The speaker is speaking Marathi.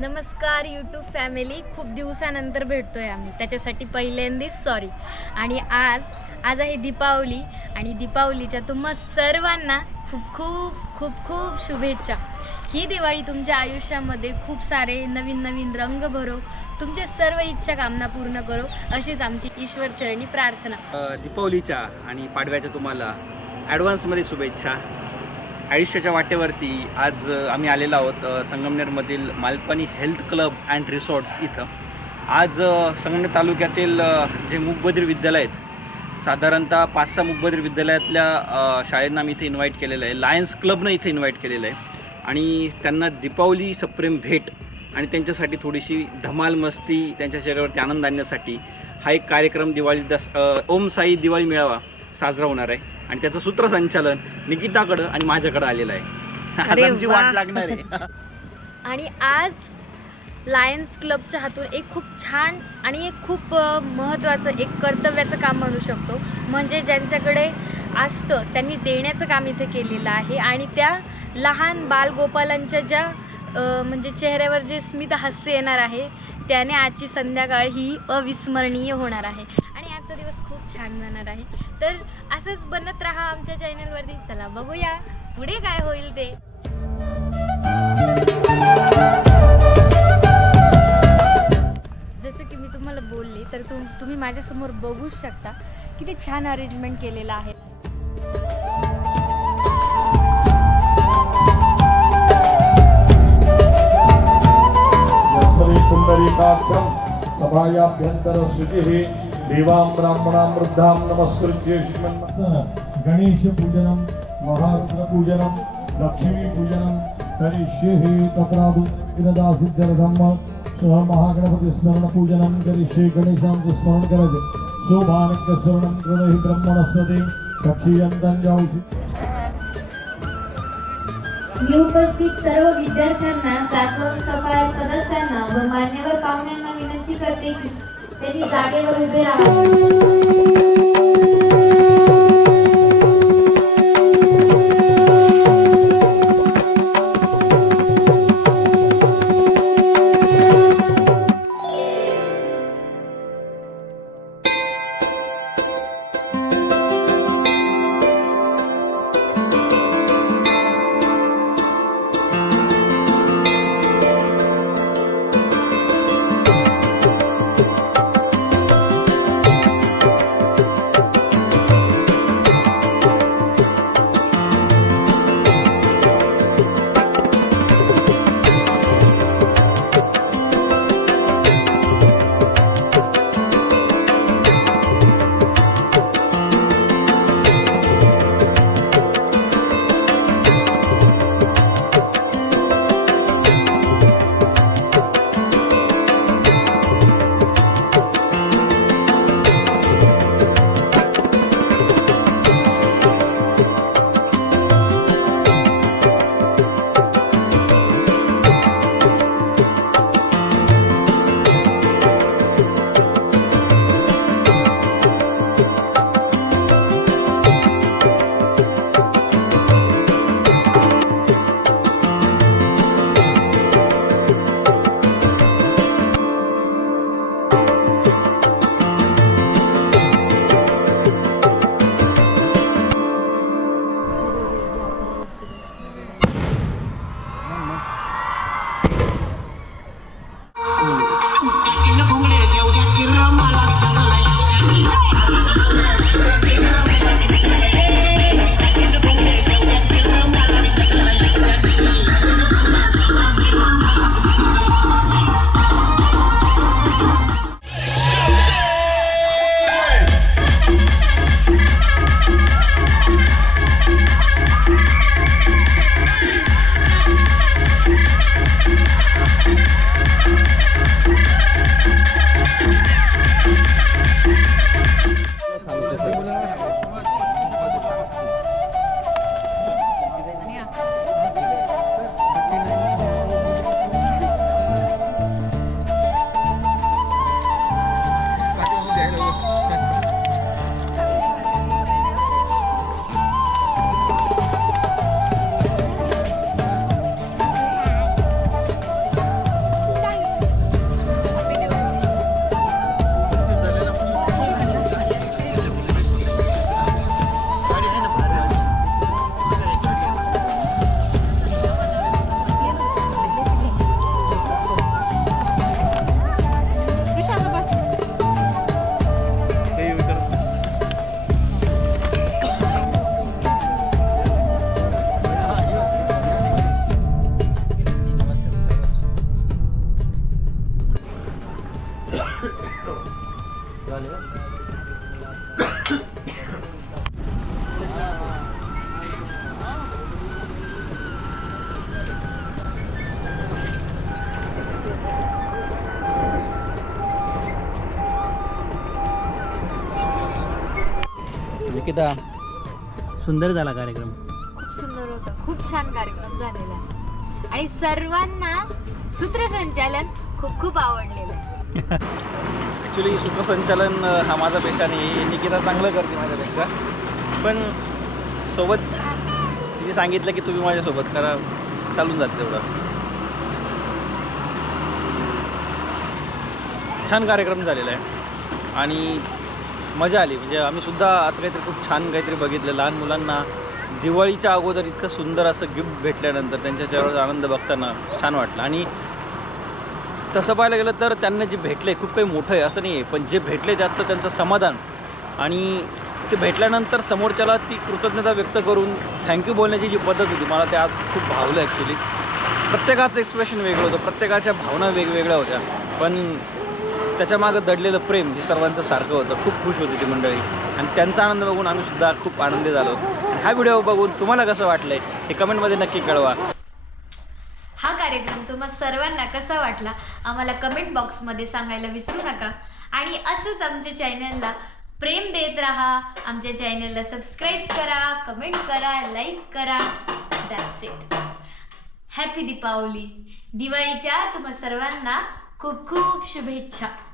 नमस्कार यूट्यूब फॅमिली खूप दिवसानंतर भेटतोय आम्ही. त्याच्यासाठी पहिल्यांदाच सॉरी आणि आज आज आहे दीपावली. आणि दीपावलीच्या तुम्हा सर्वांना खूप खूप खूप खूप शुभेच्छा. ही दिवाळी तुमच्या आयुष्यामध्ये खूप सारे नवीन नवीन रंग भरो. तुमच्या सर्व इच्छा कामना पूर्ण करो. अशीच आमची ईश्वर चरणी प्रार्थना. दीपावलीच्या आणि पाडव्याच्या तुम्हाला ॲडव्हान्समध्ये शुभेच्छा. आयुष्याच्या वाटेवरती आज आम्ही आलेलो आहोत संगमनेरमधील Malpani health club and resorts इथं. आज संगमनेर तालुक्यातील जे मुकबधीर विद्यालय आहेत साधारणतः पाच सहा मुकबधीर विद्यालयातल्या शाळेंना आम्ही इथे इन्व्हाइट केलेलं आहे. लायन्स क्लबनं इथे इन्व्हाइट केलेलं आहे. आणि त्यांना दीपावली सप्रेम भेट आणि त्यांच्यासाठी थोडीशी धमाल मस्ती त्यांच्या चेहऱ्यावरती आनंद आणण्यासाठी हा एक कार्यक्रम दिवाळी दस ओम साई दिवाळी मेळावा साजरा होणार आहे. आणि त्याचं सूत्रसंचालन निकिताकडं आणि माझ्याकडं आलेलं आहे. आज अरे आमची वा. वाट लागणार आहे. आणि आज लायन्स क्लबच्या हातून एक खूप छान आणि एक खूप अ, महत्त्वाचं एक कर्तव्याचं काम म्हणू शकतो. म्हणजे ज्यांच्याकडे असतं त्यांनी देण्याचं काम इथे केलेलं आहे. आणि त्या लहान बालगोपालांच्या ज्या अ, म्हणजे चेहऱ्यावर जे स्मित हास्य येणार आहे त्याने आजची संध्याकाळ ही अविस्मरणीय होणार आहे. छान जाणार आहे. तर असंच बनत राहा आमच्या चॅनलवरती. चला बघूया पुढे काय होईल ते. जसं की मी तुम्हाला बोलले तर तुम तुम्ही माझ्यासमोर बघूच शकता किती छान अरेंजमेंट केलेलं आहे. यस्मरी सुन्दरीकाग्रं सभायाभ्यन्तरशुचिः देवां ब्राह्मणां वृद्धां नमस्कृत्य गणेशपूजनं महारुद्रपूजनं लक्ष्मीपूजनं करिष्ये तत्रादु विरदासिद्ध्यर्थं सह महागणपतिस्मरणपूजनं करिष्ये गणेशांचं स्मरण करायचं शोभानक्यस्मरणं कृणहि ब्रह्मणस्पते. रक्षीयन्तं जाऊषि मी उपस्थित सर्व विद्यार्थ्यांना सदस्यांना व मान्यवर पाहुण्यांना विनंती करते की Venita, quiero volver a. Nikita सुंदर झाला कार्यक्रम. खूप सुंदर होतं. खूप छान कार्यक्रम झालेला आहे. आणि सर्वांना सूत्रसंचालन खूप खूप आवडलेलं आहे. ॲक्च्युली सूत्रसंचालन हा माझा पेशा नाही निकिता चांगलं करते माझ्यापेक्षा. पण सोबत तिने सांगितलं की तुम्ही माझ्यासोबत करा चालून जाते तेवढं. छान कार्यक्रम झालेला आहे. आणि मजा आली. म्हणजे आम्ही सुद्धा असं काहीतरी खूप छान काहीतरी बघितलं. लहान मुलांना दिवाळीच्या अगोदर इतकं सुंदर असं गिफ्ट भेटल्यानंतर त्यांच्या चेहऱ्यावर आनंद बघताना छान वाटलं. आणि तसं पाहायला गेलं तर त्यांना जे भेटले खूप काही मोठं आहे असं नाही आहे पण जे भेटले त्यातलं त्यांचं समाधान. आणि ते भेटल्यानंतर समोरच्याला ती कृतज्ञता व्यक्त करून थँक्यू बोलण्याची जी पद्धत होती मला ते आज खूप भावलं ॲक्च्युली प्रत्येकाचं एक्सप्रेशन वेगळं होतं. प्रत्येकाच्या भावना वेगवेगळ्या होत्या. पण त्याच्या मागं दडलेलं प्रेम हे सर्वांचं सारखं होतं. खूप खुश होती ती मंडळी. आणि त्यांचा आनंद बघून आम्ही सुद्धा खूप आनंदी झालो. हा व्हिडिओ बघून तुम्हाला कसं वाटलंय हे कमेंटमध्ये नक्की कळवा. हा कार्यक्रम तुम्हाला सर्वांना कसा वाटला आम्हाला कमेंट बॉक्समध्ये सांगायला विसरू नका. आणि असंच आमच्या चॅनलला प्रेम देत राहा. आमच्या चॅनलला सबस्क्राईब करा कमेंट करा लाईक करा. दॅट्स इट हॅपी दीपावली दिवाळीच्या तुम्हा सर्वांना खूप खूप शुभेच्छा.